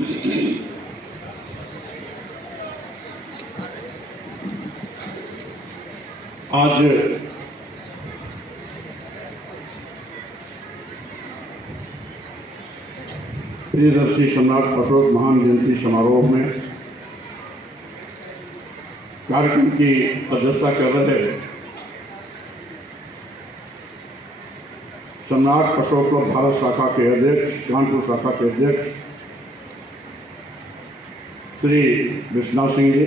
आज प्रियदर्शी सम्राट अशोक महान जयंती समारोह में कार्यक्रम की अध्यक्षता कर रहे सम्राट अशोक क्लब भारत शाखा के अध्यक्ष, कानपुर शाखा के अध्यक्ष श्री विश्वनाथ सिंह जी,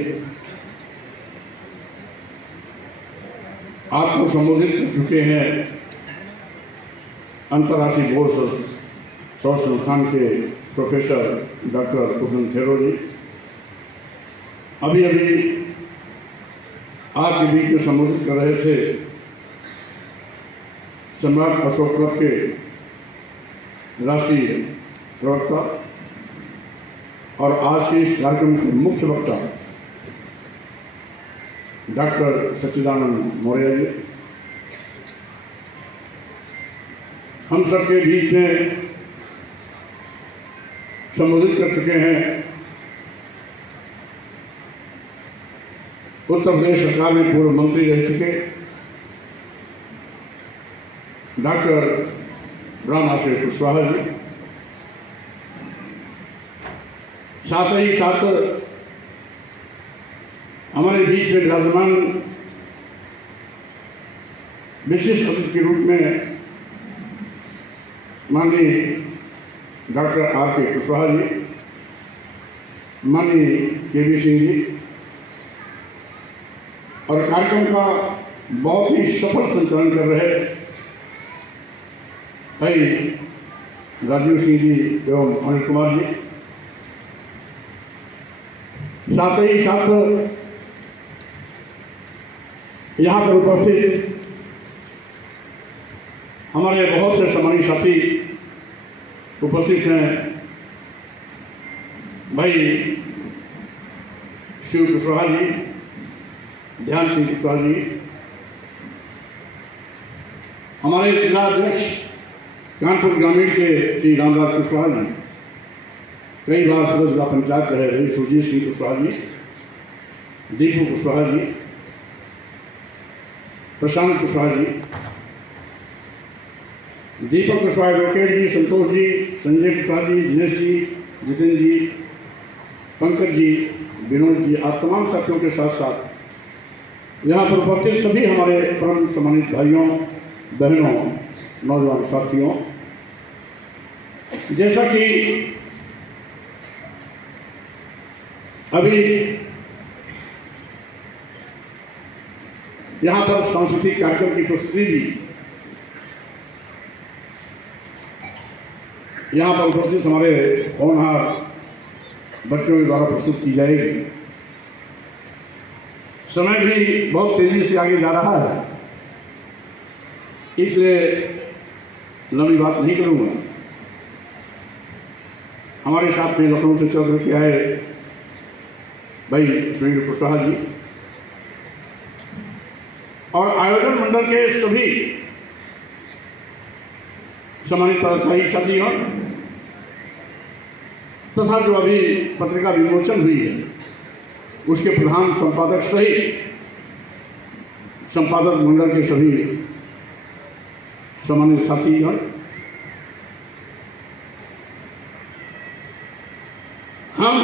आपको संबोधित कर चुके हैं अंतर्राष्ट्रीय बोर्ड सौर संस्थान के प्रोफेसर डॉक्टर कुसुम थेरो जी। अभी अभी आपके बीच में संबोधित कर रहे थे सम्राट अशोक क्लब के राष्ट्रीय प्रवक्ता और आज के इस कार्यक्रम के मुख्य वक्ता डॉक्टर सच्चिदानंद मौर्य जी। हम सबके बीच में संबोधित कर चुके हैं उत्तर प्रदेश सरकार में पूर्व मंत्री रह चुके डॉक्टर राम आश्रय कुशवाहा जी। साथ ही साथ हमारे बीच में विराजमान विशिष्ट अतिथि के रूप में माननीय डॉक्टर आर के कुशवाहा जी, माननीय के.वी. सिंह जी, और कार्यक्रम का बहुत ही सफल संचालन कर रहे भाई राजीव सिंह जी एवं अनिल कुमार जी। साथ ही साथ यहाँ पर उपस्थित हमारे बहुत से सम्मानित साथी उपस्थित हैं। भाई शिव कुशवाहा जी, ध्यान सिंह कुशवाहा जी, हमारे जिला अध्यक्ष कानपुर ग्रामीण के श्री रामदास कुशवाहा जी, कई बार सदस्य जिला पंचायत रहे रही सुरजीत सिंह कुशवाहा जी, दीपू कुशवाहा जी, प्रशांत कुशवाहा जी, दीपक कुशवाहा एडवोकेट जी, संतोष जी, संजय कुशवाहा जी, दिनेश जी, जितेंद्र जी, पंकज जी, विनोद जी, आप तमाम साथियों के साथ साथ यहाँ पर उपस्थित सभी हमारे परम सम्मानित भाइयों बहनों नौजवान साथियों, जैसा कि अभी यहाँ पर सांस्कृतिक कार्यक्रम की प्रस्तुति भी यहाँ पर उपस्थित हमारे होनहार बच्चों के द्वारा प्रस्तुत की जाएगी। समय भी बहुत तेजी से आगे जा रहा है, इसलिए लंबी बात नहीं करूँगा। हमारे साथ में लखनऊ से चल करके आए भाई सुनील कुशवाहा जी और आयोजन मंडल के सभी सम्मानित पदाधिकारी साथियों तथा जो अभी पत्रिका विमोचन हुई है उसके प्रधान संपादक सहित संपादक मंडल के सभी सम्मानित साथीगण, हम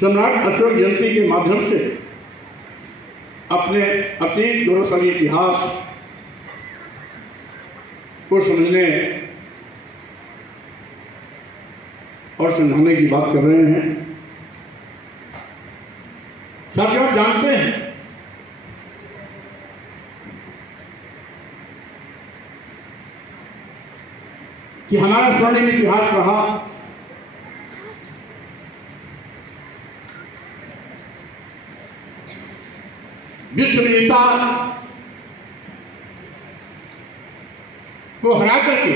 सम्राट अशोक जयंती के माध्यम से अपने अतीत गौरवशाली इतिहास को समझने और समझाने की बात कर रहे हैं। साथियों, आप जानते हैं कि हमारा स्वर्णिम इतिहास रहा विश्व नेता को हरा करके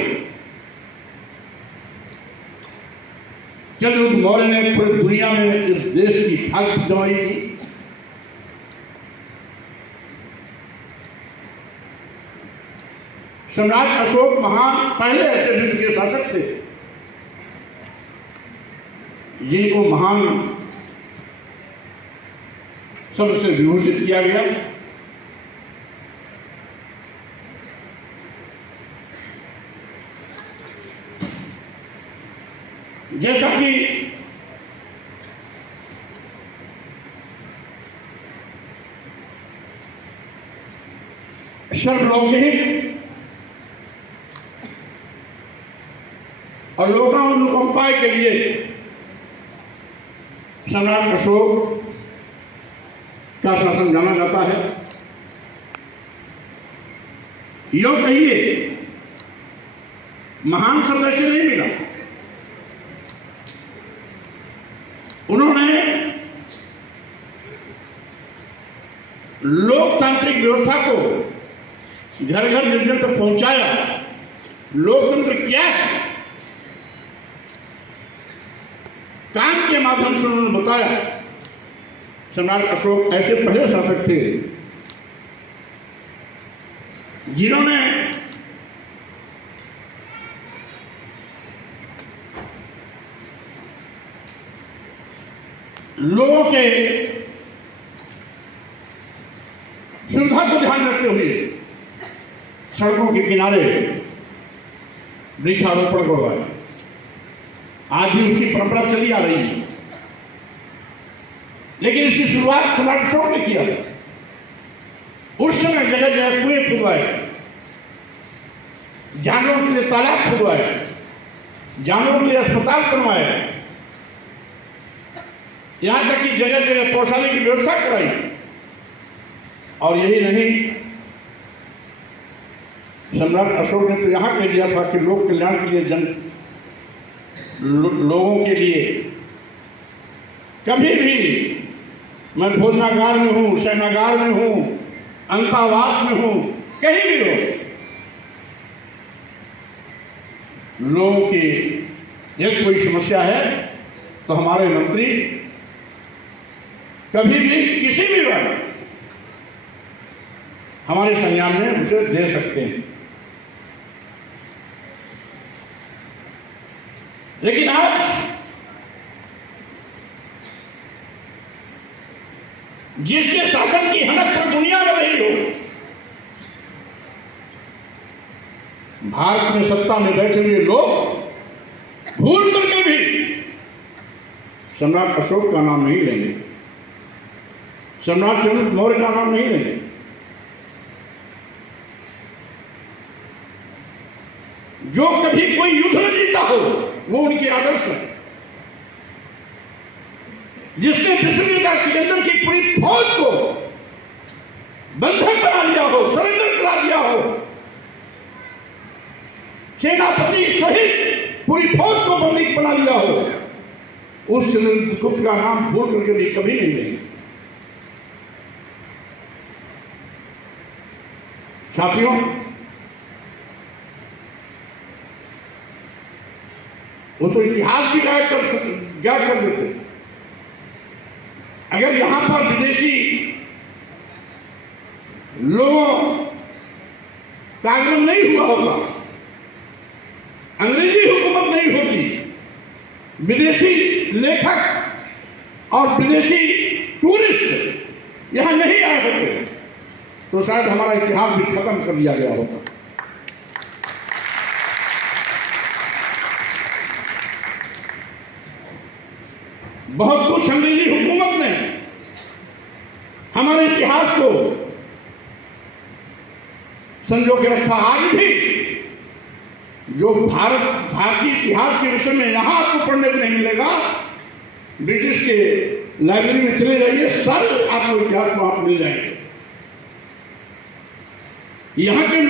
चंद्रगुप्त मौर्य ने पूरी दुनिया में इस देश की ठाक जमाई थी। सम्राट अशोक महान पहले ऐसे विश्व के शासक थे जिनको महान शब्द से विभूषित किया गया। जैसा कि सर्वलौकिक और लोकानुकंपा के लिए सम्राट अशोक का शासन जाना जाता है। यो कहिए महान शब्द ऐसे नहीं मिला। उन्होंने लोकतांत्रिक व्यवस्था को घर घर निर्जन तक पहुंचाया। लोकतंत्र क्या है, काम के माध्यम से उन्होंने बताया। सम्राट अशोक ऐसे पहले शासक थे जिन्होंने लोगों के सुविधा को ध्यान रखते हुए सड़कों के किनारे वृक्षारोपण करवाया। आज भी उसकी परंपरा चली आ रही है, लेकिन इसकी शुरुआत सम्राट अशोक ने किया। उस समय जगह जगह कुएं खुदवाए, जानवरों के लिए तालाब खुदवाए, जानवरों के लिए अस्पताल बनवाए, यहां तक कि जगह जगह पौषालय की व्यवस्था कराई। और यही नहीं, सम्राट अशोक ने तो यहां कह दिया था कि लोक कल्याण के लिए लोगों के लिए कभी भी मैं भोजनागार में हूं, शयनागार में हूं, अंतावास में हूं, कहीं भी हो, लोगों की एक कोई समस्या है तो हमारे मंत्री कभी भी किसी भी वक्त हमारे संज्ञान में उसे दे सकते हैं। लेकिन आज जिसके शासन की हनक पर दुनिया में रही हो, भारत में सत्ता में बैठे हुए लोग भूल करके भी सम्राट अशोक का नाम नहीं लेंगे, सम्राट चंद्रगुप्त मौर्य का नाम नहीं लेंगे। जो कभी कोई युद्ध न जीता हो वो उनके आदर्श है। जिसने विश्व का सिकंदर की पूरी फौज को बंधक बना लिया हो, सरेंडर करा दिया हो, सेनापति सहित पूरी फौज को बंदी बना लिया हो, उस चंद्रगुप्त का नाम भूल करके भी कभी नहीं लेंगे। साथियों, वो तो इतिहास भी गायब कर देते। अगर यहां पर विदेशी लोगों का आगमन नहीं हुआ होता, अंग्रेजी हुकूमत नहीं होती, विदेशी लेखक और विदेशी टूरिस्ट यहां नहीं आए होते, तो शायद हमारा इतिहास भी खत्म कर दिया गया होता। बहुत कुछ अंग्रेजी हुकूमत ने हमारे इतिहास को संजो के रखा। आज भी जो भारतीय इतिहास के विषय में यहां आपको पढ़ने को नहीं मिलेगा, ब्रिटिश के लाइब्रेरी में चले जाइए, सारे आपको इतिहास को आप मिल जाएंगे। यहाँ के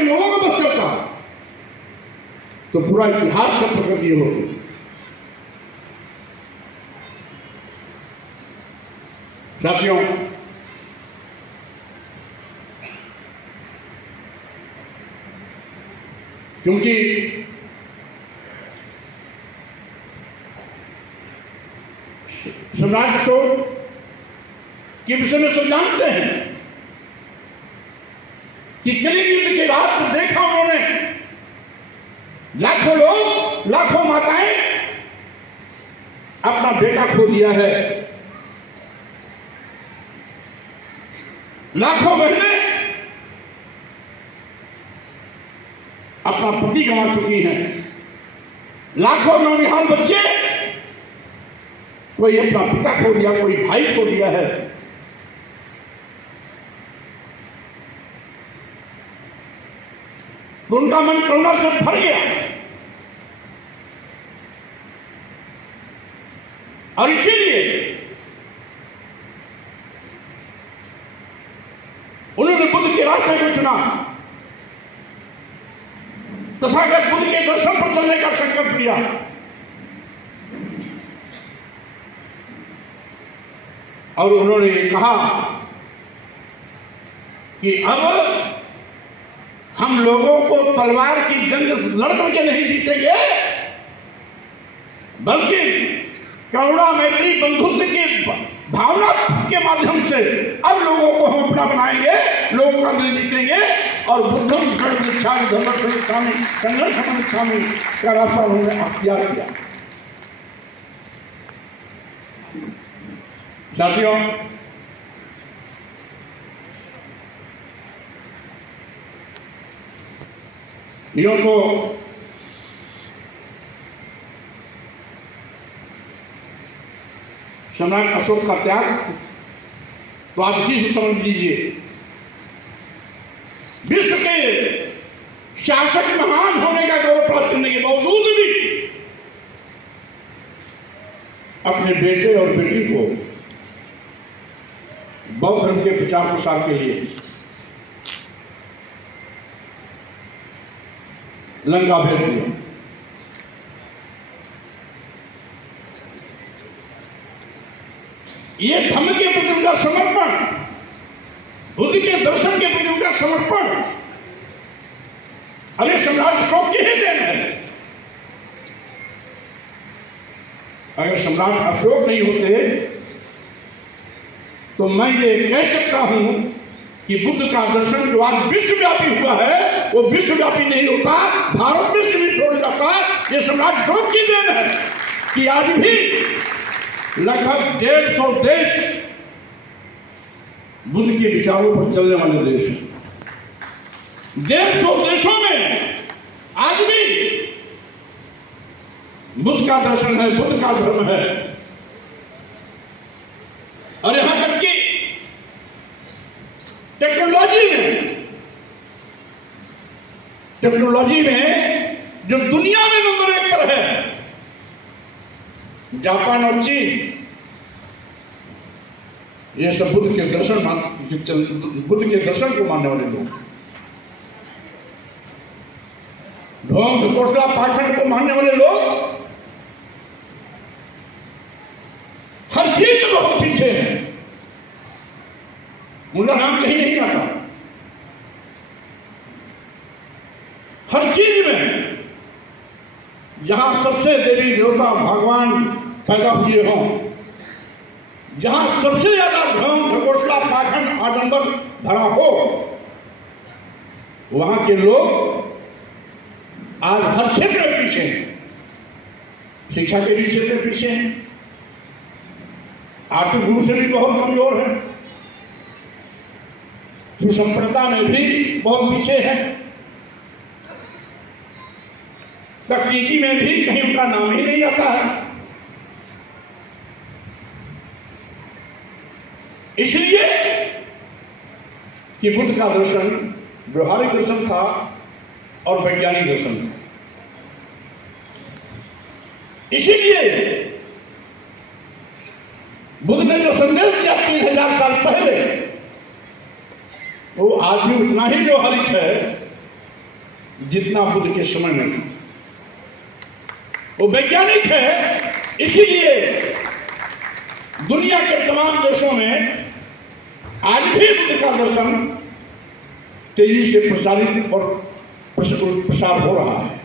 लोगों को बस चलता तो पूरा इतिहास खत्म कर दिए होते। साथियों, क्योंकि सम्राट अशोक के विषय में सब जानते हैं कि कलिंग युद्ध के रात देखा उन्होंने, लाखों लोग, लाखों माताएं अपना बेटा खो दिया है, लाखों बहनें अपना पति गंवा चुकी हैं, लाखों नौनिहाल बच्चे, कोई अपना पिता खो दिया, कोई भाई खो दिया है। तो उनका मन करुणा से भर गया और इसीलिए उन्होंने बुद्ध के रास्ते को चुना, तथागत बुद्ध के दर्शन पर चलने का संकल्प लिया। और उन्होंने कहा कि अब हम लोगों को तलवार की जंग लड़ करके नहीं जीतेंगे, बल्कि करुणा मैत्री बंधुत्व की भावना के माध्यम से अब लोगों को हम अपना बनाएंगे, लोगों का दिल जीतेंगे। और बुद्धम शरणमिच्छामि धम्मं शरणमिच्छामि संघं शरणमिच्छामि का रास्ता उन्होंने अख्तियार किया। साथियों, योग को सम्राट अशोक का त्याग तो आप इसी से समझ लीजिए। विश्व के शासक महान होने का गौरव प्राप्त करने के बावजूद भी अपने बेटे और बेटी को बौद्ध धर्म के प्रचार प्रसार के लिए लंका भेज दिया। ये धर्म के प्रति उनका समर्पण, बुद्ध के दर्शन के प्रति उनका समर्पण, अरे सम्राट अशोक की ही देन है। अगर सम्राट अशोक नहीं होते तो मैं ये कह सकता हूं कि बुद्ध का दर्शन जो आज विश्वव्यापी हुआ है वो विश्वव्यापी नहीं होता, भारत में सीमित हो जाता। ये सम्राट अशोक की देन है कि आज भी लगभग 150 देश बुद्ध के विचारों पर चलने वाले देश हैं। 150 देशों में आज भी बुद्ध का दर्शन है, बुद्ध का धर्म है। और यहां तक कि टेक्नोलॉजी में जो दुनिया में नंबर 1 पर है, जापान और चीन, ये सब बुद्ध के दर्शन को मानने वाले लोग, ढोंग कोटला पाखंड को मानने वाले लोग, हर चीज में बहुत पीछे हैं। उनका नाम कहीं नहीं आता। हर चीज में जहां सबसे देवी देवता भगवान पैदा हुए हों, जहां सबसे ज्यादा ढोंग खगोटला पाखंड आडंबर भरा हो, वहां के लोग आज हर क्षेत्र में पीछे हैं। शिक्षा के भी क्षेत्र में पीछे हैं, आर्थिक रूप से भी बहुत कमजोर है, सुसंपन्नता में भी बहुत पीछे है, तकनीकी में भी कहीं उनका नाम ही नहीं आता है। इसलिए कि बुद्ध का दर्शन व्यवहारिक दर्शन था और वैज्ञानिक दर्शन था। इसीलिए बुद्ध ने जो संदेश दिया 3000 साल पहले, वो आज भी उतना ही व्यवहारिक है जितना बुद्ध के समय में था। वो वैज्ञानिक है, इसीलिए दुनिया के तमाम देशों में आज भी बुद्ध का दर्शन तेजी से प्रसारित और प्रसार हो रहा है।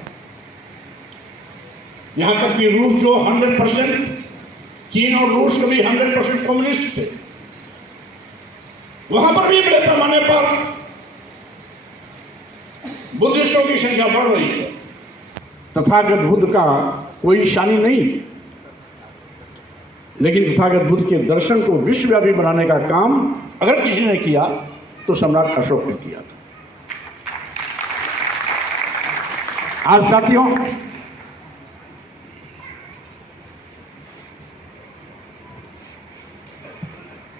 यहां तक कि रूस जो 100%, चीन और रूस कभी 100% कम्युनिस्ट थे, वहां पर भी बड़े पैमाने पर बुद्धिस्टों की संख्या बढ़ रही है। तथागत बुद्ध का कोई शानी नहीं, लेकिन तथागत बुद्ध के दर्शन को विश्वव्यापी बनाने का काम अगर किसी ने किया तो सम्राट अशोक ने किया था। आज साथियों,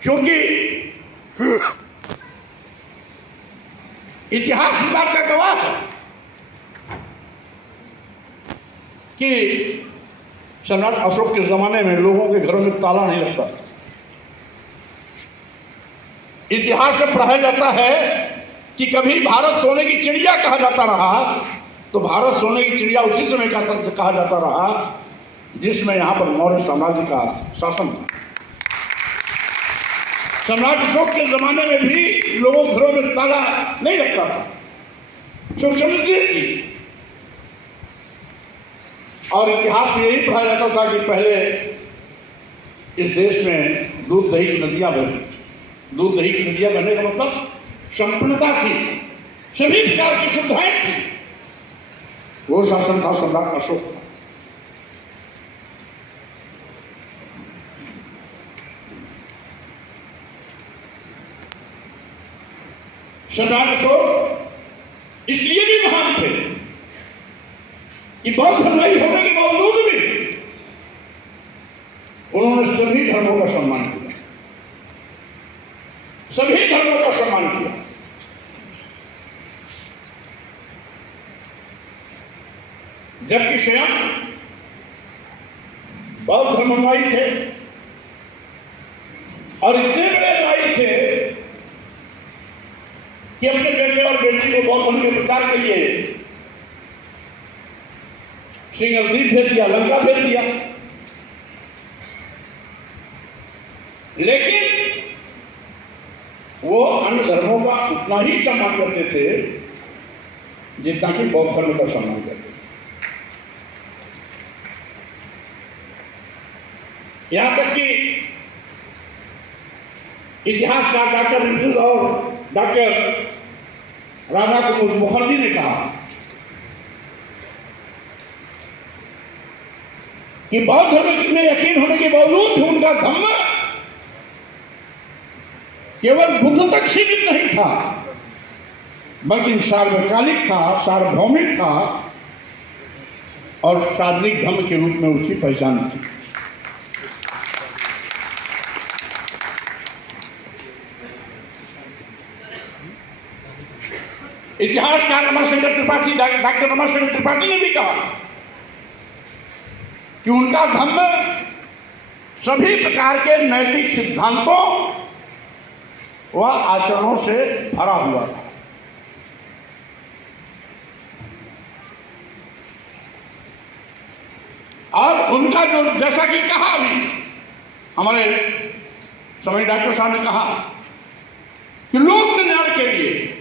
क्योंकि इतिहास इस बात का गवाह है कि सम्राट अशोक के जमाने में लोगों के घरों में ताला नहीं लगता। इतिहास में पढ़ा जाता है कि कभी भारत सोने की चिड़िया कहा जाता रहा, तो भारत सोने की चिड़िया उसी समय कहा जाता रहा जिसमें यहां पर मौर्य साम्राज्य का शासन था। सम्राट अशोक के जमाने में भी लोगों के घरों में ताला नहीं लगता था, सुख समृद्धि थी। और इतिहास में यही पढ़ा जाता था कि पहले इस देश में दूध दही की नदियां बहती थी। दूध दही की नदियां बहने का मतलब संपन्नता थी, सभी प्रकार की सुविधाएं थी। वो शासन था सम्राट अशोक का। सम्राट अशोक इसलिए भी महान थे कि बौद्ध अनुयायी होने के बावजूद भी उन्होंने सभी धर्मों का सम्मान किया, सभी धर्मों का सम्मान किया। जबकि स्वयं बौद्ध धर्म अनुयायी थे और इतने बड़े अनुयायी थे कि अपने बेटे और बेटी को बौद्ध धर्म के प्रचार के लिए सिंगलद्वीप भेज दिया, लंका भेज दिया। लेकिन वो अन्य धर्मों का उतना ही सम्मान करते थे जितना कि बौद्ध धर्म का सम्मान करते थे। यहां तक कि इतिहासकार डॉक्टर रिचर्ड और डॉक्टर राधा कुमार मुखर्जी ने कहा कि बौद्ध धर्म में यकीन होने के बावजूद भी उनका धम्म केवल बुद्ध तक सीमित नहीं था, बल्कि सार्वकालिक था, सार्वभौमिक था और सार्वजनिक धर्म के रूप में उसकी पहचान थी। इतिहासकार रमाशंकर त्रिपाठी, डॉक्टर रमाशंकर त्रिपाठी ने भी कहा कि उनका धर्म सभी प्रकार के नैतिक सिद्धांतों व आचरणों से भरा हुआ था। और उनका जो, जैसा कि कहा अभी हमारे समय डॉक्टर साहब ने कहा कि लोक कल्याण के लिए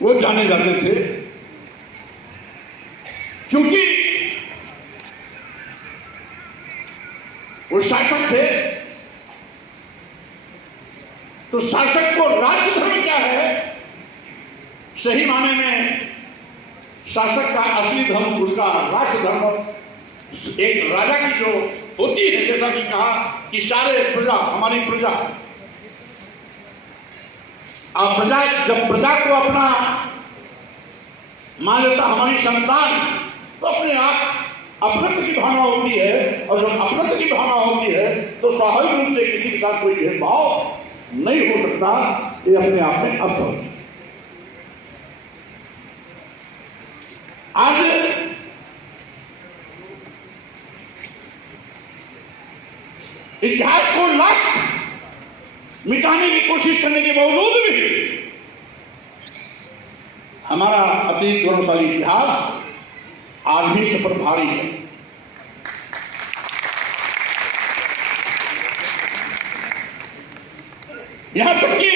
वो जाने जाते थे, क्योंकि वो शासक थे। तो शासक को राष्ट्र धर्म क्या है, सही माने में शासक का असली धर्म, उसका राष्ट्र धर्म एक राजा की जो होती है, जैसा कि कहा कि सारे प्रजा हमारी प्रजा, और प्रजा जब प्रजा को अपना मान लेता हमारी संतान, तो अपने आप अपनत्व की भावना होती है। और जब अपनत्व की भावना होती है तो स्वाभाविक रूप से किसी के साथ कोई भेदभाव नहीं हो सकता। ये अपने आप में अस्पष्ट है। आज इतिहास को लाख मिटाने की कोशिश करने के बावजूद भी हमारा अतीत गौरवशाली इतिहास आज भी सब पर भारी है। यहां तक कि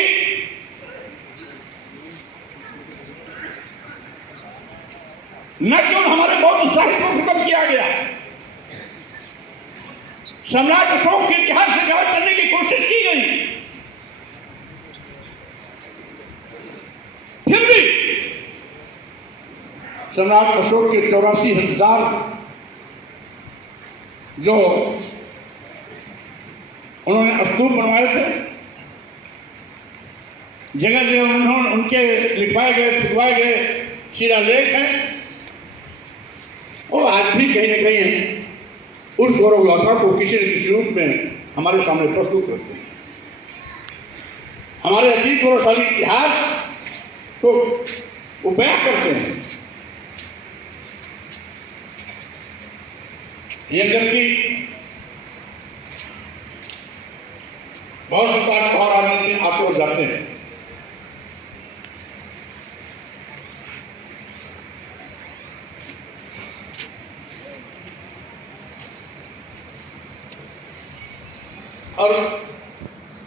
न केवल हमारे बौद्ध साहित्य को खत्म किया गया, सम्राट अशोक के इतिहास से गायब करने की कोशिश की गई। सम्राट अशोक के 84,000 जो उन्होंने स्तूप बनवाए थे, जगह जगह उन्होंने उनके लिखवाए गए खुदवाए गए शिलालेख हैं, और आज भी कहीं न कहीं उस गौरव गाथा को किसी न किसी रूप में हमारे सामने प्रस्तुत करते हैं। हमारे अतीत गौरवशाली इतिहास को वो बयां करते हैं। ये जबकि बहुत से त्योहार आदमी आते और जाते हैं, और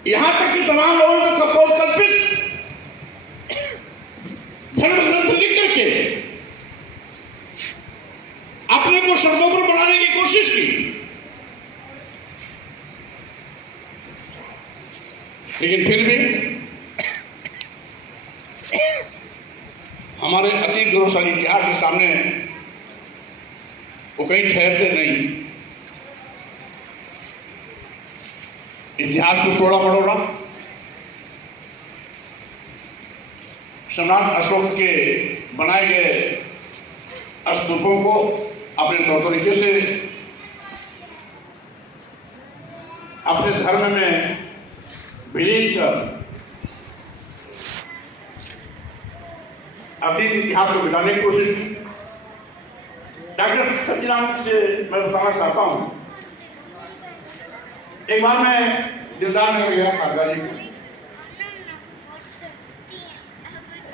यहां तक कि तमाम लोगों को कपोलकल्पित धर्म ग्रंथ लिख करके अपने को सर्वोपरि बनाने की कोशिश की, लेकिन फिर भी हमारे अतीत गौरवशाली इतिहास के सामने वो कहीं ठहरते नहीं। इतिहास को तोड़ा मरोड़ा, सम्राट अशोक के बनाए गए स्तूपों को अपने तौर तरीके से अपने धर्म में विलीन कर अतीत इतिहास को मिटाने की कोशिश की। डॉक्टर सत्यनारायण से मैं बताना चाहता हूं, एक बार मैं दिलदार नगर गया कागजा जी को,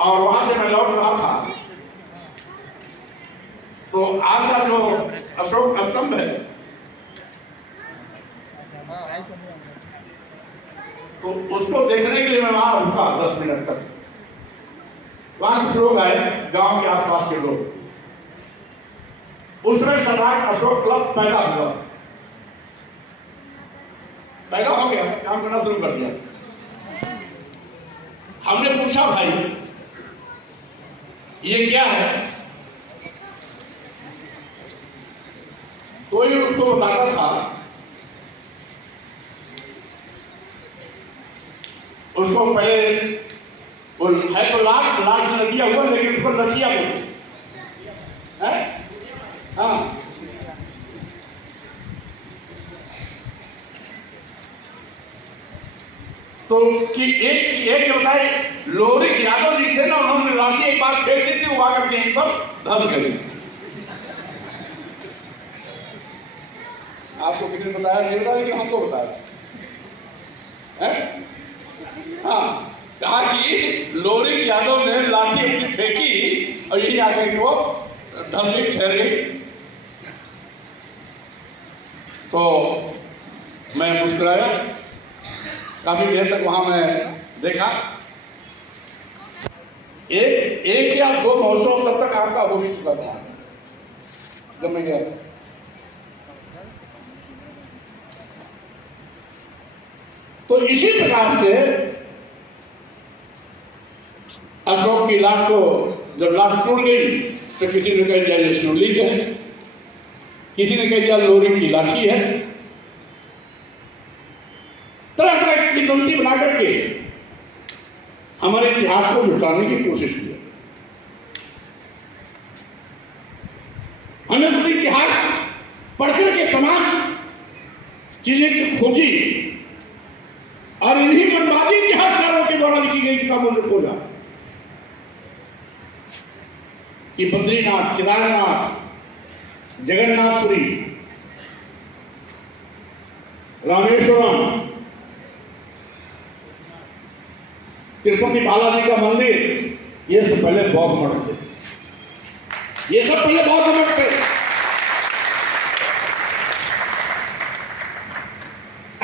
और वहां से मैं लौट रहा था, तो आपका जो अशोक स्तंभ है, तो उसको देखने के लिए मैं वहां रुका 10 मिनट तक। वहां कुछ लोग आए, गांव के आसपास के लोग, उसमें सम्राट अशोक क्लब पैदा हो गया, काम करना शुरू कर दिया। हमने पूछा, भाई ये क्या है? कोई उसको बताता था, उसको पहले वो है तो लाट से लचिया हुआ, लेकिन उसको लचिया बोलते हैं। हाँ, तो कि एक बताए लोरिक यादव जी थे ना, उन्होंने लाठी एक बार फेंक दी थी, उगा करके यहीं पर धस गई। आपको किसी ने बताया नहीं, बताया लेकिन हमको बताया है। हाँ, कहा कि लोरिक यादव ने लाठी अपनी फेंकी और यही आकर के वो धरनी ठहर गई। तो मैं मुस्कुराया, काफी देर तक वहां मैं देखा। एक या 2 महोत्सव तब तक आपका हो भी चुका था जब मैं गया। तो इसी प्रकार से अशोक की लाट को जब लाट टूट गई तो किसी ने कह दिया ये शिवलिंग है, किसी ने कह दिया लोरी की लाठी है। तरह तरह की किंवदंती बना करके हमारे इतिहास को झुकाने की कोशिश की। हमने पूरी इतिहास पढ़ करके तमाम चीजें की खोजी और इन्हीं मनवादी इतिहासकारों के द्वारा लिखी गई किताबों से खोजा कि बद्रीनाथ, केदारनाथ, जगन्नाथपुरी, रामेश्वरम, तिरुपति बालाजी का मंदिर, ये सब पहले बौद्ध मठ थे। ये सब पहले बौद्ध मठ थे।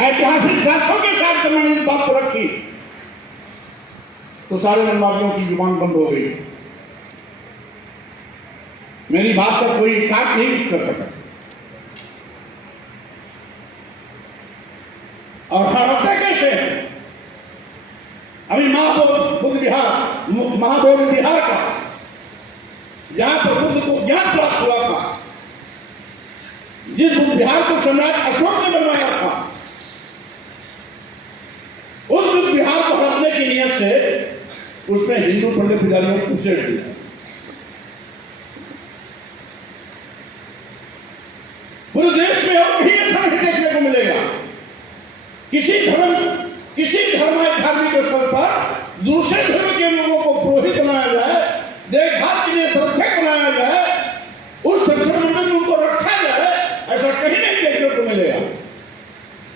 ऐतिहासिक साक्ष्यों के साथ जब मैंने इस बात को रखी तो सारे मनवादियों की जुबान बंद हो गई। मेरी बात का कोई काट नहीं कर सका। और हड़पते कैसे? अभी महाबोधि विहार का जहां पर बुद्ध को ज्ञान प्राप्त हुआ था, जिस बुद्ध विहार को सम्राट अशोक ने बनवाया था, उस बुद्ध विहार को हड़पने की नियत से उसमें हिंदू पंडित पुजारियों को उछेड़ दिया। पूरे देश में और कहीं ऐसा नहीं देखने को मिलेगा किसी धार्मिक स्थल पर दूसरे धर्म के लोगों को पुरोहित बनाया जाए, देखभाल के लिए संरक्षक बनाया जाए, उस संरक्षण मंडल में उनको रखा जाए, ऐसा कहीं नहीं देखने को मिलेगा।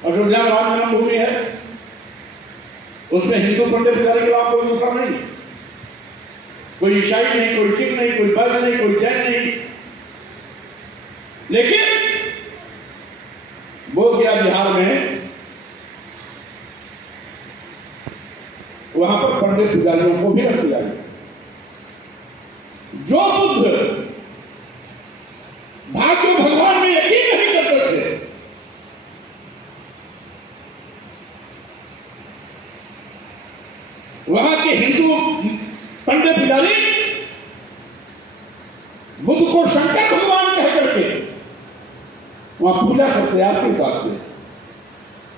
अयोध्या राम जन्मभूमि है, उसमें हिंदू पंडित पुजारी के खिलाफ कोई दूसरा नहीं, कोई ईसाई नहीं, कोई सिख नहीं, कोई बौद्ध नहीं, कोई जैन नहीं, लेकिन वो गया बिहार में, वहां पर पंडित पुजारियों को भी रख दिया गया। जो बुद्ध भाग्य भगवान में यकीन नहीं करते थे, वहां के हिंदू पंडित पुजारी बुद्ध को शंकर भगवान कह करके वहां पूजा करते, आरती उतारते।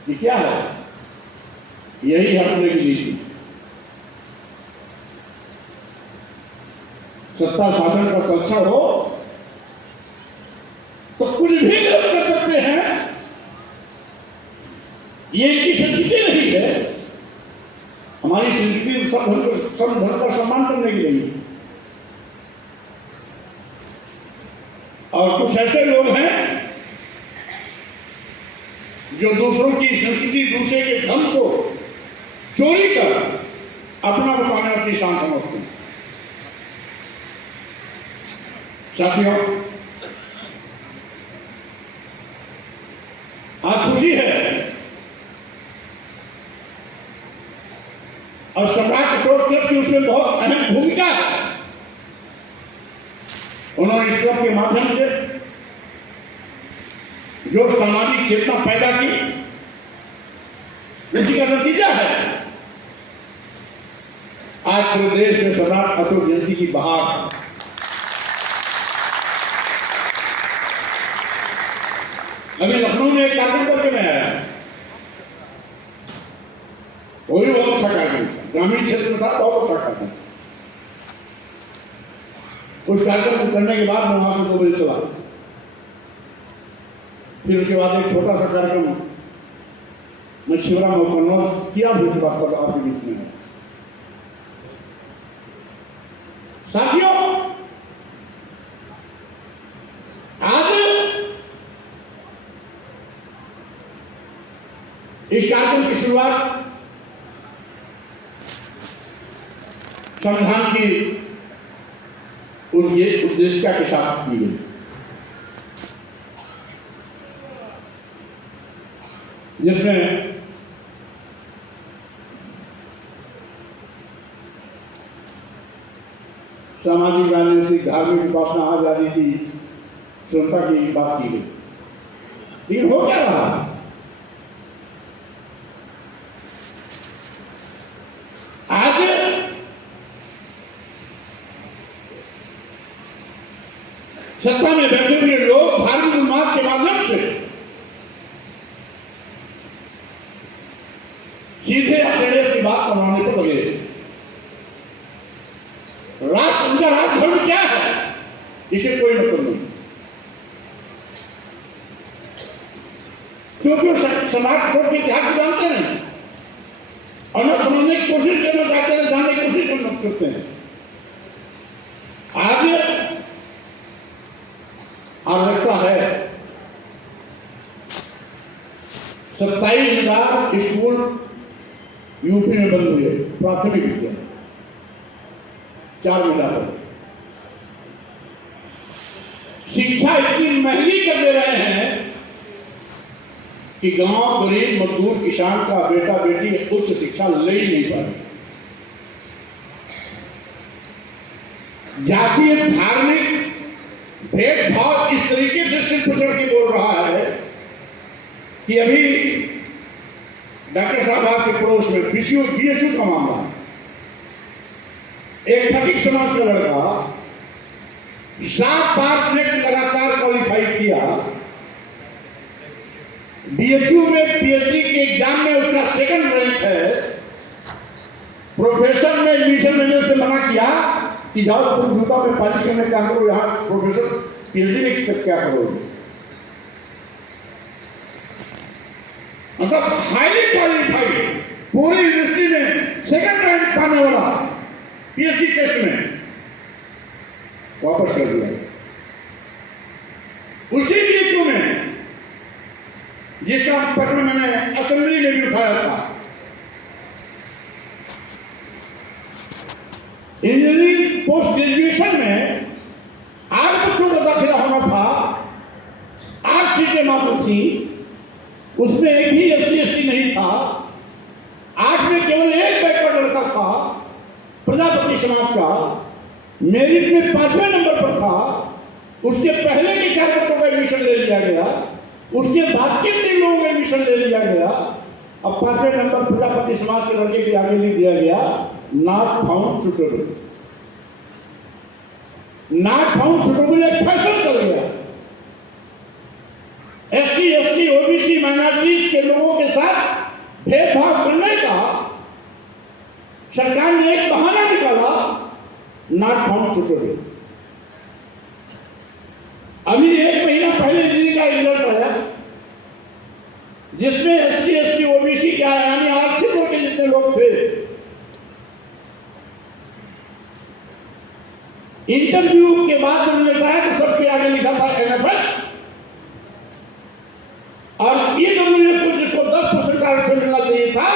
ये क्या है? यही हटने की नीति। सत्ता शासन का संरक्षण हो तो कुछ भी लोग कर सकते हैं, ये इनकी संस्कृति नहीं है। हमारी संस्कृति सब धर्म का सम्मान करने की नहीं है। और कुछ ऐसे लोग हैं जो दूसरों की संस्कृति, दूसरे के धर्म को चोरी कर अपना बताने अपनी शान समझते हैं। साथियों, आज खुशी है और सम्राट अशोक क्लब की उसमें बहुत अहम भूमिका है। उन्होंने इस क्लब के माध्यम से जो सामाजिक चेतना पैदा की, इसी का नतीजा है आज पूरे देश में सम्राट अशोक जयंती की बहार। अभी लखनऊ में एक कार्यक्रम करके मैं आया, वो भी बहुत अच्छा कार्यक्रम था, ग्रामीण क्षेत्र में था, बहुत अच्छा कार्यक्रम। उस कार्यक्रम को करने के बाद मैं वहां से 2 बजे चला, फिर उसके बाद एक छोटा सा कार्यक्रम मैं शिवराम और कन्नौज किया, भी उस बात पर आपके बीच में है। साथियों, आज इस कार्यक्रम की शुरुआत संविधान की उद्देशिका के साथ की गई। जिसमें सामाजिक, राजनीतिक, धार्मिक उपासना आजादी की स्वतंत्रता की बात की गई। लेकिन हो क्या रहा? आज सत्ता में बैठे हुए लोग धार्मिक उन्माद के माध्यम से सीधे अपने देश की बात बनाने को लगे। राष्ट्र, उनका राष्ट्र धर्म क्या है, इसे कोई मतलब नहीं, क्योंकि समाज अशोक के इतिहास को जानते हैं और न समझने की कोशिश करना चाहते हैं, जानने की कोशिश करना करते हैं। आज आवश्यकता है 27,000 स्कूल यूपी में बंद हुए, प्राथमिक विद्यालय 4 महीना पर। शिक्षा इतनी महंगी कर दे रहे हैं कि गांव, गरीब, मजदूर, किसान का बेटा बेटी उच्च शिक्षा ले ही नहीं पा रहे। जातीय, धार्मिक भेदभाव इस तरीके से सिर पकड़ के बोल रहा है कि अभी डॉक्टर साहब आपके पड़ोस में बीएचयू का मामला, एक फटीक समाज का लड़का 7 बार नेट लगातार क्वालिफाई किया, बीएचयू में पीएचडी के एग्जाम में उसका सेकंड रैंक है। प्रोफेसर ने एडमिशन लेने से मना किया कि जाओ तुम जूता में पालिश करने क्या करो, यहाँ प्रोफेसर पीएचडी में क्या करोगे। मतलब हाईली क्वालिफाइड पूरी यूनिवर्सिटी में सेकंड रैंक पाने वाला पीएचडी टेस्ट में वापस कर दिया। उसी बीएचयू में जिसका प्रश्न मैंने असेंबली में भी उठाया था, इंजीनियरिंग पोस्ट ग्रेजुएशन में 8 बच्चों का दाखिला होना था, 8 सीटें मात्र थी, उसमें एक भी एससी एसटी नहीं था, 8 में केवल एक बैकवर्ड लड़का था प्रजापति समाज का, मेरिट में 5वें नंबर पर था। उसके पहले के 4 बच्चों का एडमिशन ले लिया गया, उसके बाद के 3 लोगों का एडमिशन ले लिया गया। अब 5वें नंबर प्रजापति समाज के लड़के के आगे लिख दिया गया not found suitable. Not found suitable एक फैशन चल गया। एससी एसटी ओबीसी माइनॉरिटीज के लोगों के साथ भेदभाव करने का सरकार ने एक बहाना निकाला, नॉट फाउंड सुटेबल। अभी 1 महीना पहले दिल्ली का रिजल्ट आया जिसमें एससी एसटी ओबीसी क्या यानी आर्थिक वर्ग के जितने लोग थे, इंटरव्यू के बाद उन्होंने कहा कि सबके आगे लिखा था एनएफएस और ईडब्ल्यूएस को जिसको 10% आरक्षण मिलना चाहिए था,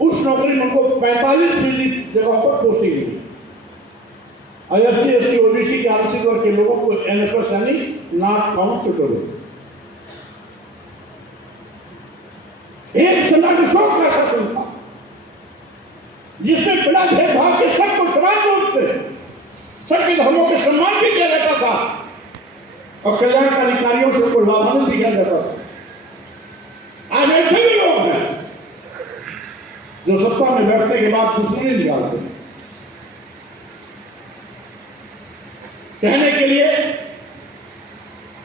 उस नौकरी में उनको 45% जगहों पर पोस्टिंग मिली। एससी एसटी ओबीसी के आर्थिक वर्ग के लोगों को एनएफएस यानी नॉट फाउंड सुटेबल। एक सनातन शोक का शासन था जिसमें बिना भेदभाव के सबको समान रूप से सबके धर्मों के सम्मान भी किया जाता था और कल्याणकारी कार्यों से उनको लाभान्वित किया जाता था। आज ऐसे भी लोग हैं जो सत्ता में बैठने के बाद दुश्मनी निकालते हैं, कहने के लिए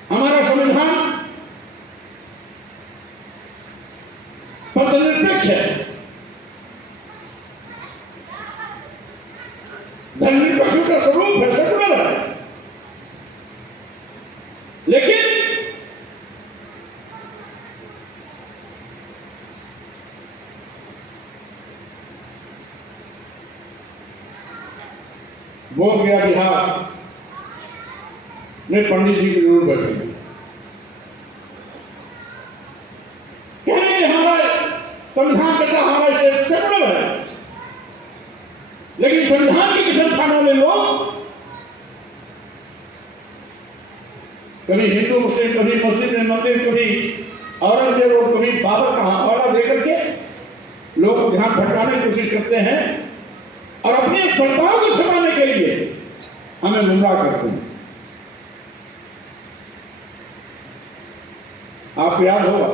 हमारा संविधान धर्मनिरपेक्ष है, धर्मनिरपेक्ष का स्वरूप है, सेकुलर है, लेकिन बोध गया बिहार ने पंडित जी की जरूर बैठे संविधान कहता हमारा इसे सेकुलर है, लेकिन संविधान की किस्म खाने वाले लोग कभी हिंदू मुस्लिम, कभी मस्जिद मंदिर, कभी औरंगजेब और कभी बाबर का हवाला देकर के लोगों को ध्यान भटकाने की कोशिश करते हैं और अपनी सत्ताओं को छुपाने के लिए हमें गुमराह करते हैं। आपको याद होगा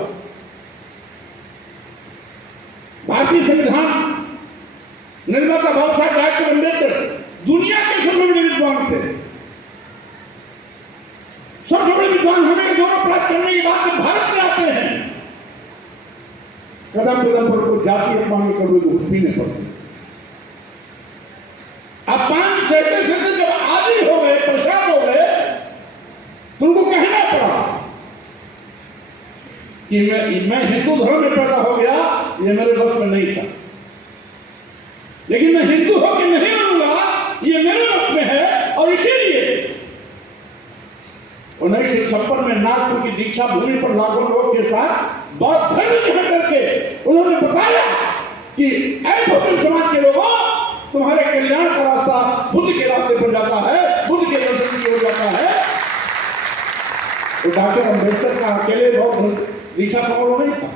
भारतीय संविधान निर्माता बाबा साहब डॉक्टर अम्बेडकर दुनिया के सबसे बड़े विद्वान थे। सबसे बड़े विद्वान होने के गौरव प्राप्त करने के बाद जब भारत में आते हैं, कदम कदम पर को जाति अपमान के कड़वे दूध पीने पड़ते। अपमान सहते सहते जब आदी हो गए, परेशान हो गए, तो उनको कहना पड़ा कि मैं हिंदू धर्म में पैदा हो गया, ये मेरे बस में नहीं था, लेकिन मैं हिंदू होकर नहीं रहूंगा, ये मेरे बस में है। और इसीलिए 1956 में नागपुर की दीक्षा भूमि पर लाखों लोग के साथ बौद्ध धर्म ग्रहण करके उन्होंने बताया कि ऐ बहुजन समाज के लोगों, तुम्हारे कल्याण का रास्ता बुद्ध के रास्ते पर जाता है, बुद्ध के दर्शन की ओर जाता है। तो डॉक्टर अम्बेडकर का अकेले बौद्ध दीक्षा समारोह नहीं था,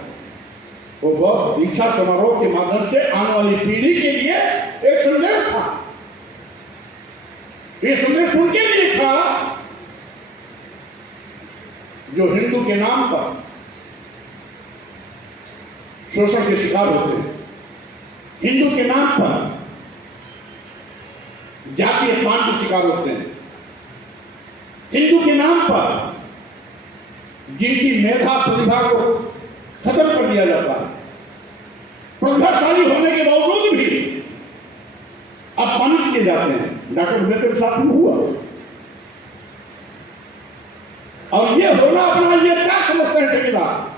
वो बौद्ध दीक्षा समारोह के माध्यम से आने वाली पीढ़ी के लिए एक संदेश था। ये संदेश उनके लिए था जो हिंदू के नाम पर शोषण के शिकार होते हैं, हिंदू के नाम पर जातीय अपमान के शिकार होते हैं, हिंदू के नाम पर जिनकी मेधा प्रतिभा को खत्म कर दिया जाता है, प्रतिभाशाली होने के बावजूद भी अपमानित किए जाते हैं। डॉक्टर अम्बेडकर के साथ में हुआ। और ये होना अपना ये क्या समझते हैं ठेकेदार,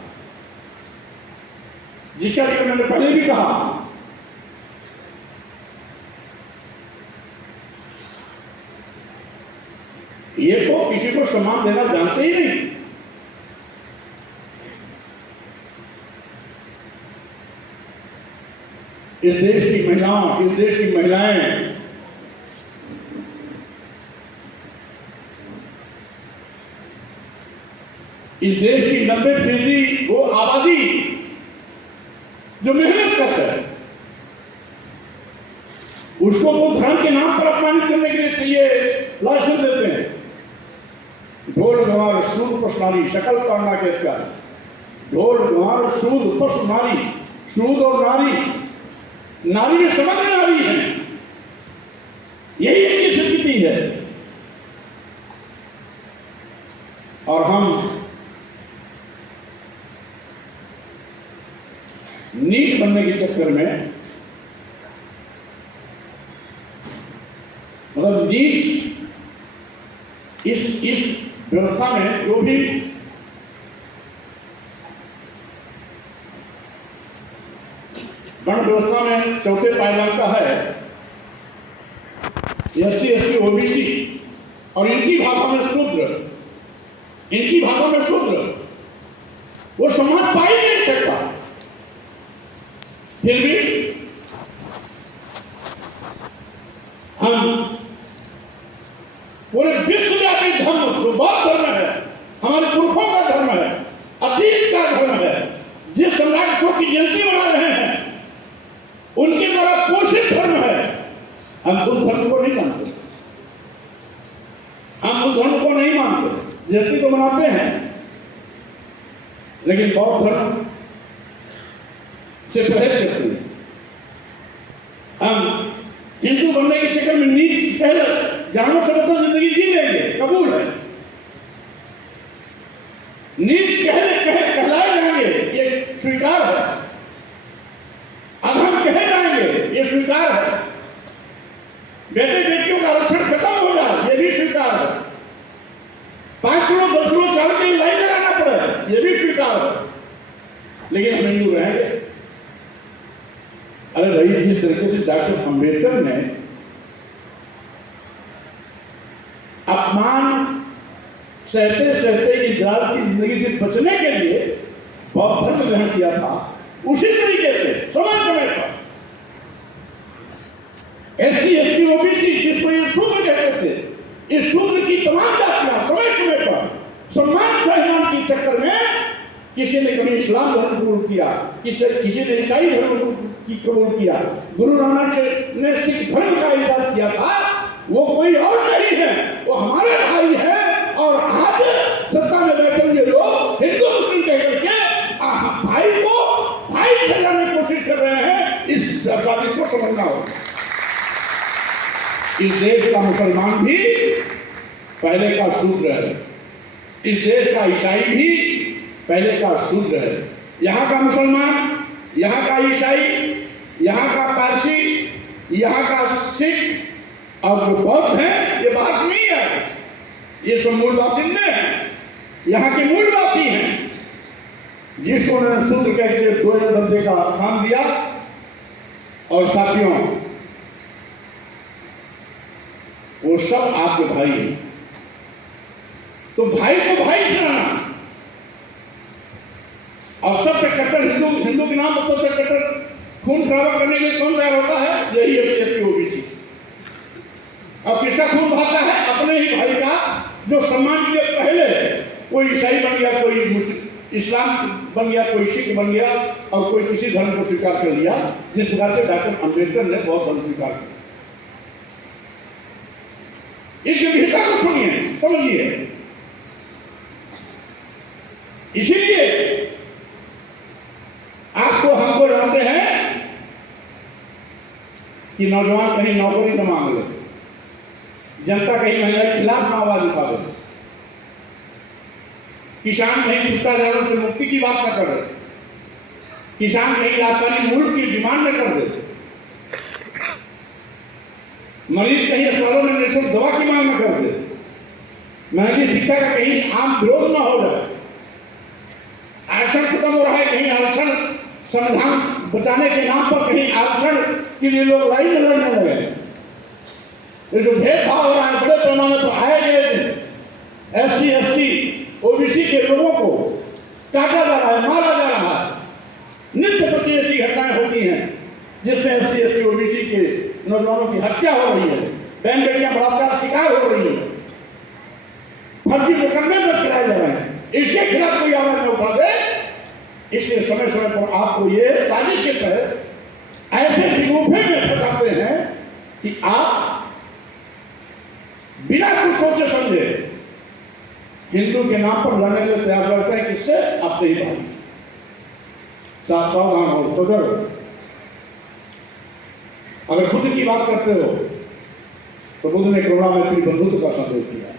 जिसका कि मैंने पहले भी कहा, ये तो किसी को सम्मान देना जानते ही नहीं। इस देश की महिलाओं, इस देश की महिलाएं इस देश की 90% वो आबादी जो मेहनत कश है, उसको वो धर्म के नाम पर अपमानित करने के लिए चाहिए लाइसेंस देते हैं। ढोल गंवार शूद पशु नारी शकल कांडा के कर, ढोल गंवार शूद पशु नारी, शूद और नारी, नारी में समग्र नारी है, यही इनकी स्वीकृति है। और हम नीच बनने के चक्कर में, मतलब नीच इस व्यवस्था में जो भी वर्ण व्यवस्था में चौथे पायदान का है, एससी एसटी ओबीसी और इनकी भाषा में शूद्र, इनकी भाषा में शूद्र, वो समाज पा ही नहीं सकता। फिर भी हम पूरे विश्वव्यापी धर्म जो बौद्ध धर्म है, हमारे पुरखों का धर्म है, अतीत का धर्म है, जिस सम्राट अशोक की जयंती मना रहे हैं, उनके द्वारा पोषित धर्म है, हम उस धर्म को नहीं मानते। हम उस धर्म को नहीं मानते। जयंती तो मनाते हैं, लेकिन बौद्ध धर्म से परहेज करते हैं। हम हिंदू बनने के चक्कर में नीच पहले जानवर से बदल जिंदगी जी लेंगे, कबूल है। नीच कहलाए जाएंगे, ये स्वीकार है। अधम कहे जाएंगे, ये स्वीकार है। बेटे बेटियों का आरक्षण खत्म हो जाए, ये भी स्वीकार है। 5 किलो 10 किलो चावल के लिए लाइन लगाना पड़े, ये भी स्वीकार है। लेकिन हम हिंदू रहेंगे। अरे भाई, जिस तरीके से डॉक्टर अम्बेडकर ने अपमान सहते सहते इजराल की जिंदगी से बचने के लिए बौद्ध धर्म ग्रहण किया था, उसी तरीके से समय समय पर एससी एसटी ओबीसी, जिसको ये शूद्र कहते थे, इस शूद्र की तमाम जातियां समय समय पर सम्मान स्वाभिमान के चक्कर में किसी ने कभी इस्लाम धर्म कबूल किया, किसी ने ईसाई धर्म की कबूल किया। गुरु नानक ने सिख धर्म का इजाद किया था। वो कोई और नहीं है, वो हमारे भाई है। और आज सत्ता में बैठे हुए लोग हिंदू मुस्लिम कहकर के भाई को भाई ठहराने की कोशिश कर रहे हैं। इस साजिश को समझना होगा। इस देश का मुसलमान भी पहले का शूद्र है, इस देश का ईसाई भी पहले का शूद्र है। यहाँ का मुसलमान, यहाँ का ईसाई, यहाँ का पारसी, यहाँ का सिख और जो बौद्ध है, ये बात नहीं है, ये सब मूल बासिंदे हैं, यहाँ के मूलवासी हैं, जिसको उन्होंने शूद्र कहते 2 दर्जे का स्थान दिया। और साथियों, वो सब आपके भाई हैं। तो भाई को भाई सुनाना और सबसे कट्टर हिंदू के नाम पर सबसे कट्टर खून खराबा करने के लिए कौन तैयार होता है? यही एससी ओबीसी। अब किसका खून बहाता है? अपने ही भाई का, जो सम्मान के लिए पहले कोई ईसाई बन गया, कोई इस्लाम बन गया, कोई सिख बन गया और कोई किसी धर्म को स्वीकार कर लिया, जिस प्रकार से डॉक्टर अम्बेडकर ने बौद्ध धर्म स्वीकार किया। इस गंभीरता को सुनिए, समझिए। इसीलिए आपको हमको जानते हैं कि नौजवान कहीं नौकरी न मांग ले, जनता कहीं महंगाई के खिलाफ ना आवाज उठा दे, किसान कहीं छुट्टा जानवरों से मुक्ति की बात न कर दे, किसान कहीं लाभकारी मूल्य की डिमांड न कर दे, मरीज कहीं अस्पतालों में निःशुल्क दवा की मांग न कर दे, महंगी शिक्षा का कहीं आम विरोध न हो जाए, आरक्षण खत्म हो रहा है, कहीं आरक्षण संविधान बचाने के नाम पर कहीं आरक्षण के लिए लोग लड़ाई में लड़ने लगे। ये जो भेदभाव हो रहा है बड़े पैमाने पर, आए गए SC ST OBC के लोगों को काटा जा रहा है, मारा जा रहा है, नित्य प्रति ऐसी घटनाएं होती हैं जिसमें SC ST OBC के नौजवानों की हत्या हो रही है, बहन बेटियां बलात्कार शिकार हो रही है, फर्जी मुकदमे दर्ज कराए जा रहे हैं। इसके खिलाफ कोई आवाज न उठा दे, इसलिए समय समय पर आपको ये साजिश के तहत ऐसे शिगुफे में फंसाते हैं कि आप बिना कुछ सोचे समझे हिंदू के नाम पर लड़ने के लिए तैयार करते हैं। किससे? आपसे ही बात। सावधान हो, सदर। अगर बुद्ध की बात करते हो तो बुद्ध ने करुणा मैत्री बंधुत्व का संदेश दिया।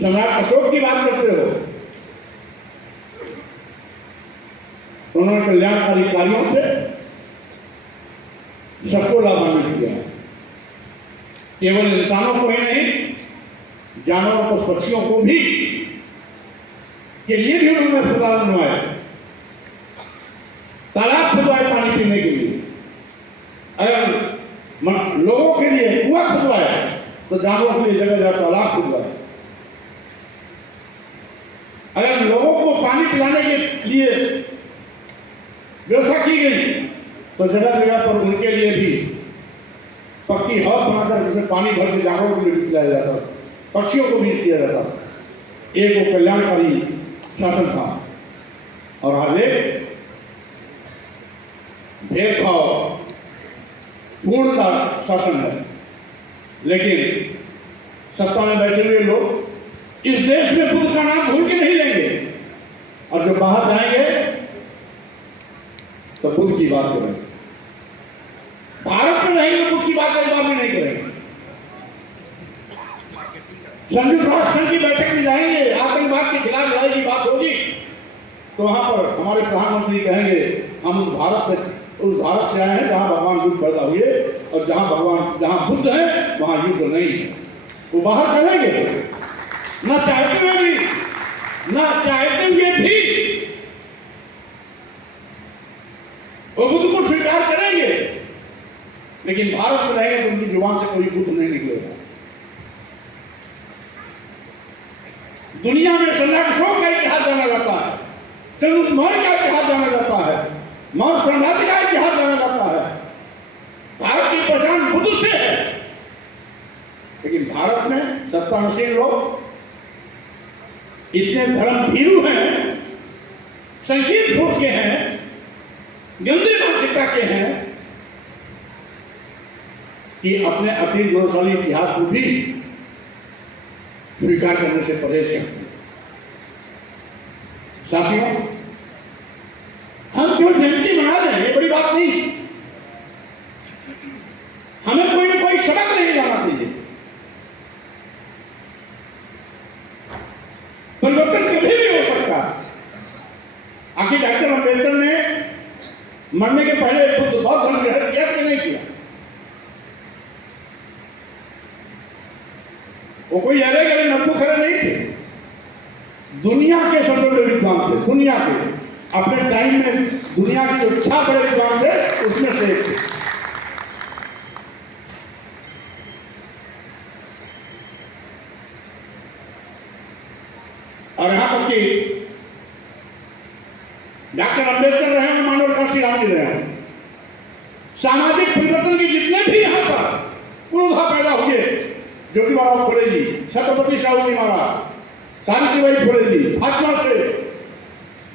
सम्राट अशोक की बात करते हो तो उन्होंने कल्याणकारी कार्यों से सबको लाभान्वित किया, केवल इंसानों को ही नहीं, जानवरों को, पक्षियों को भी के लिए भी उन्होंने अस्पताल बनवाए, तालाब खुदवाए पानी पीने के लिए। अगर लोगों के लिए कुआं खुदवाए तो जानवरों के लिए जगह जगह तालाब खुदवाए। अगर लोगों को पानी पिलाने के लिए व्यवस्था की गई तो जगह जगह पर उनके लिए भी पक्की हौद बनाकर उसमें पानी भर के जानवरों को भी पिलाया जाता, पक्षियों को भी किया जाता। एक वो कल्याणकारी शासन था और आज एक भेदभाव पूर्ण का शासन है। लेकिन सत्ता में बैठे हुए लोग इस देश में बुद्ध का नाम भूल के नहीं लेंगे और जो बाहर जाएंगे तो बुद्ध की बात करेंगे। भारत में रहेंगे तो बुद्ध की बात एक बार भी नहीं करेंगे। संयुक्त राष्ट्र संघ की बैठक में जाएंगे, आतंकवाद के खिलाफ लड़ाई की बात होगी तो वहां पर हमारे प्रधानमंत्री कहेंगे हम उस भारत से आए हैं जहां भगवान बुद्ध पैदा हुए और जहां बुद्ध है वहां युद्ध नहीं है। वो बाहर करेंगे ना चाहते हुए भी वो बुद्ध को स्वीकार करेंगे, लेकिन भारत में रहेंगे तो उनकी जुबान से कोई बुद्ध नहीं निकलेगा। दुनिया में सम्राट अशोक का इतिहास जाना जाता है, चंद्रगुप्त मौर्य का इतिहास जाना जाता है, मौर्य साम्राज्य का इतिहास जाना जाता है। भारत की पहचान बुद्ध से है, लेकिन भारत में सत्तानुशील लोग इतने धर्म भीरू हैं, संकीर्ण सोच के हैं, गंदे मानसिकता के हैं कि अपने अति गौरवशाली इतिहास को भी स्वीकार करने से परहेज करते हैं। साथियों, हम केवल जयंती मना रहे हैं, ये बड़ी बात नहीं। हमें कोई ना कोई सबक लेके जाना चाहिए। परिवर्तन कभी भी हो सकता है। आखिर डॉक्टर अम्बेडकर ने मरने के पहले बुद्ध बौद्ध धर्म ग्रहण किया कि नहीं किया? वो कोई अरे गरे नब्बू खरे नहीं थे, दुनिया के सबसे बड़े विद्वान थे। दुनिया के अपने टाइम में दुनिया के जो 6 बड़े विद्वान थे उसमें से एक थे। और यहां तक कि डॉक्टर अम्बेडकर रहे हैं, मानव काशी राम जी रहे हैं, सामाजिक परिवर्तन के जितने भी यहाँ पर पुरोधा पैदा हुए, ज्योतिबा फुले जी, छत्रपति शिवाजी महाराज, सावित्रीबाई फुले जी, फातिमा शेख,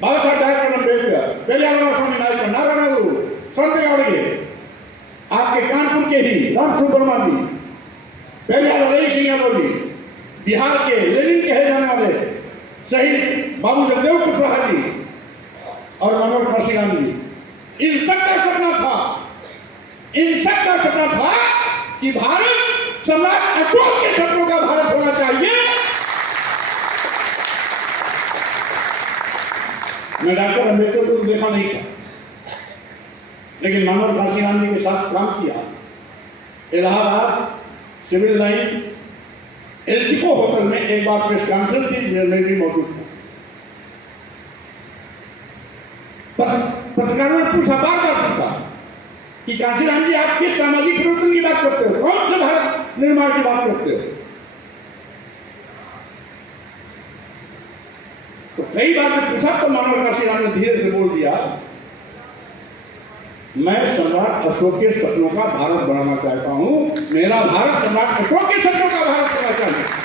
बाबा साहब डॉक्टर अम्बेडकर, पेरियार स्वामी नायकर, नारायण गुरु, संत गाड़गे, आपके कानपुर के ही राम सुब्रमा जी, पेरियार अजय सिंह यादव जी, बिहार के लेनिन कहे जाने वाले शहीद बाबू जगदेव कुशवाहा जी और मनोहर काशीराम जी, इन सबका सपना था कि भारत सम्राट अशोक के सपनों का भारत होना चाहिए। मैं डॉक्टर अम्बेडकर को देखा नहीं था, लेकिन मनोहर काशीराम जी के साथ काम किया। इलाहाबाद सिविल लाइन एल्चिको होटल में एक बार प्रेस कॉन्फ्रेंस थी, मैं भी मौजूद था। पत्रकारों ने पूछा, बार बार पूछा कि काशीराम जी आप किस सामाजिक परिवर्तन की बात करते हो, कौन से भारत निर्माण की बात करते हो? तो कई बार जब पूछा तो मनोहर काशीराम ने धीरे से बोल दिया, मैं सम्राट अशोक के सपनों का भारत बनाना चाहता हूं, मेरा भारत सम्राट अशोक के सपनों का भारत बनना चाहता हूं।